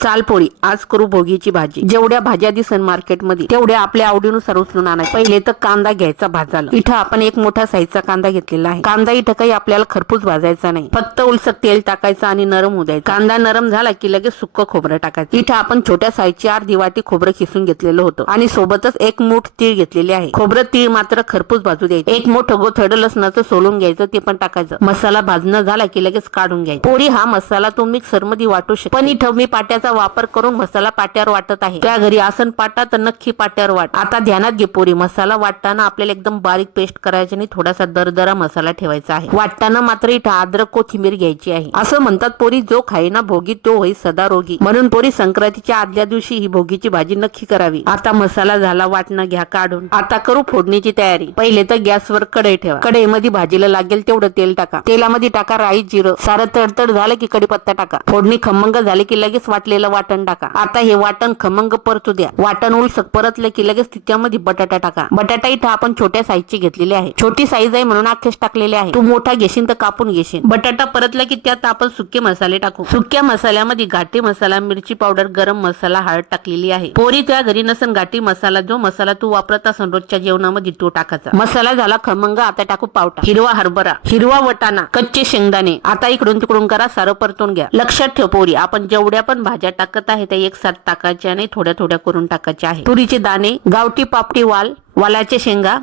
चाल पोळी आज करू भोगीची भाजी। जेवढ्या भाज्या दिसन मार्केटमध्ये तेवढ्या आपल्या आवडीनुसार उचलून आणायच्या। पहिले तर कांदा घ्यायचा भाजायला। इथं आपण एक मोठा साईजचा कांदा घेतलेला आहे। कांदा इथं काही आपल्याला खरपूस भाजायचा नाही, फक्त उलसक तेल टाकायचं आणि नरम होऊ द्यायचं। कांदा नरम झाला की लगेच सुक्क खोबरं टाकायचं। इथं आपण छोट्या साईजची अर्धी वाटी खोबरं किसून घेतलेलं होतं आणि सोबतच एक मूठ तीळ घेतलेली आहे। खोबरं तीळ मात्र खरपूस भाजू द्यायचं। एक मोठं गोथड लसणाचं सोलून घ्यायचं, ते पण टाकायचं। मसाला भाजणं झाला की लगेच काढून घ्यायचा। पोळी हा मसाला तो मिक्सर मध्ये वाटू शकतो, पण इथं मी पाट्याचा वापर करून मसाला पाट्यावर वाटत आहे। त्या घरी आसन पाटा तर नक्की पाट्यावर वाट। आता ध्यानात घे पोरी, मसाला वाटताना आपल्याला एकदम बारीक पेस्ट करायची नाही, थोडासा दरदरा मसाला ठेवायचा आहे। वाटताना मात्र इथं अद्रक कोथिंबीर घ्यायची आहे। असं म्हणतात पोरी, जो खाईना भोगी तो होई सदा रोगी। म्हणून पोरी संक्रांतीच्या आदल्या दिवशी ही भोगीची भाजी नक्की करावी। आता मसाला झाला, वाटणं घ्या काढून। आता करू फोडणीची तयारी। पहिले तर गॅसवर कढई ठेवा। कढईमध्ये भाजीला लागेल तेवढं तेल टाका। तेलामध्ये टाका राई जिरं। सारं तडतड झालं की कढीपत्ता टाका। फोडणी खमंग झाली की लगेच वाटलेलं वाटण टाका। आता हे वाटण खमंग परतू द्या। वाटण उलसक परतलं की लगेच त्यामध्ये बटाटा टाका। बटाटा इथं आपण छोट्या साईजची घेतलेली आहे। छोटी साईज आहे म्हणून अख्खेच टाकलेले आहे। तू मोठा घेशील तर कापून घेशील। बटाटा परतला की त्यात आपण सुके मसाले टाकू। सुक्या मसाल्यामध्ये घाटी मसाला, मिरची पावडर, गरम मसाला, हळद टाकलेली आहे। पोरी त्या घरी नसन घाटी मसाला, जो मसाला तू वापरत असन रोजच्या जेवणामध्ये तो टाकायचा। मसाला झाला खमंग, आता टाकू पावटा, हिरवा हरभरा, हिरवा वटाणा, कच्चे शेंगदाणे। आता इकडून तिकडून करा, सारं परतून घ्या। लक्षात ठेव पोरी, आपण जेवढ्या पण भाज्या टाकत आहे त्या एकसाथ टाकायच्या नाही, थोड्या थोड्या करून टाकायच्या आहे। तुरीचे दाणे, गावठी पापडी, वालाचे शेंगा,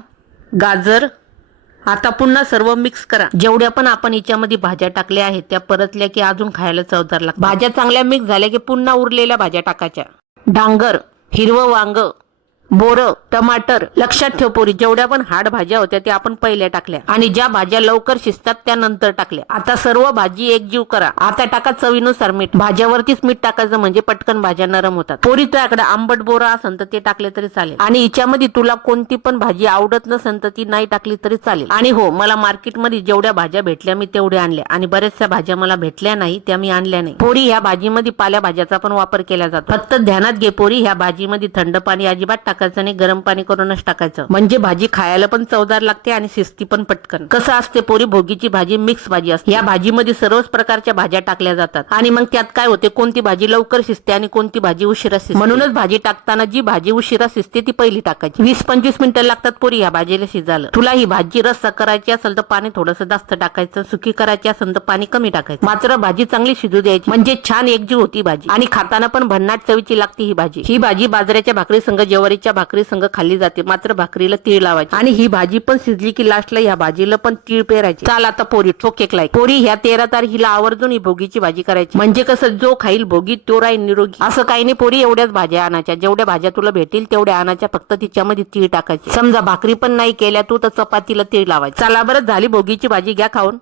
गाजर। आता पुन्हा सर्व मिक्स करा। जेवढ्या पण आपण याच्यामध्ये भाज्या टाकल्या आहेत त्या परतल्या की अजून खायला चवदार लागतात। भाज्या चांगल्या मिक्स झाल्या की पुन्हा उरलेल्या भाज्या टाकायच्या। डांगर, हिरवं वांग, बोर, टमाटर। लक्षात ठेव पोरी, जेवढ्या पण हाड भाज्या होत्या त्या आपण पहिल्या टाकल्या आणि ज्या भाज्या लवकर शिजतात त्या नंतर टाकल्या। आता सर्व भाजी एकजीव करा। आता टाका चवीनुसार मीठ। भाज्यावरतीच मीठ टाकायचं म्हणजे पटकन भाज्या नरम होतात। पोरी तुझ्याकडे आंबट बोरा असेल तर ते टाकले तरी चालेल, आणि हिच्यामध्ये तुला कोणती पण भाजी आवडत नसेल तर ती नाही टाकली तरी चालेल। आणि हो, मला मार्केटमध्ये जेवढ्या भाज्या भेटल्या मी तेवढ्या आणल्या, आणि बऱ्याचशा भाज्या मला भेटल्या नाही त्या मी आणल्या नाही। पोरी, ह्या भाजीमध्ये पालेभाज्याचा पण वापर केला जातो। फक्त ध्यानात घे पोरी, ह्या भाजीमध्ये थंड पाणी अजिबात टाकायचं नाही, गरम पाणी करूनच टाकायचं, म्हणजे भाजी खायला पण चवदार लागते आणि शिजती पण पटकन। कसं असते पोरी, भोगीची भाजी मिक्स भाजी असते। या भाजीमध्ये सर्वच प्रकारच्या भाज्या टाकल्या जातात आणि मग त्यात काय होते, कोणती भाजी लवकर शिजते आणि कोणती भाजी उशिरा शिजते। म्हणूनच भाजी टाकताना जी भाजी उशिरा शिजते ती पहिली टाकायची। 20-25 मिनिटं लागतात पोरी या भाजीला शिजायला। तुला ही भाजी रस्सा करायची असेल तर पाणी थोडंसं जास्त टाकायचं, सुकी करायची असेल तर पाणी कमी टाकायचं। मात्र भाजी चांगली शिजू द्यायची, म्हणजे छान एकजीव होती भाजी आणि खाताना पण भन्नाट चवीची लागते ही भाजी। ही भाजी बाजऱ्याच्या भाकरी संग, ज्वारीच्या भाकरी संग खाल्ली जाते, मात्र भाकरीला तीळ लावायचे। आणि ही भाजी पण शिजली की लास्टला ह्या भाजीला पण तीळ पेरायचे। चाल आता पोरी ठोक एक लाईक। पोरी, ह्या 13 तारखेला आवर्जून ही भोगीची भाजी करायची, म्हणजे कसं जो खाईल भोगी तो राहील निरोगी। असं काही नाही पोरी, एवढ्याच भाज्या आणायच्या, जेवढ्या भाज्या तुला भेटेल तेवढ्या आणायच्या, फक्त तिच्यामध्ये तीळ टाकायचे। समजा भाकरी पण नाही केल्या तू तर चपातीला तीळ लावायचे। चला बरं, झाली भोगीची भाजी, घ्या खाऊन।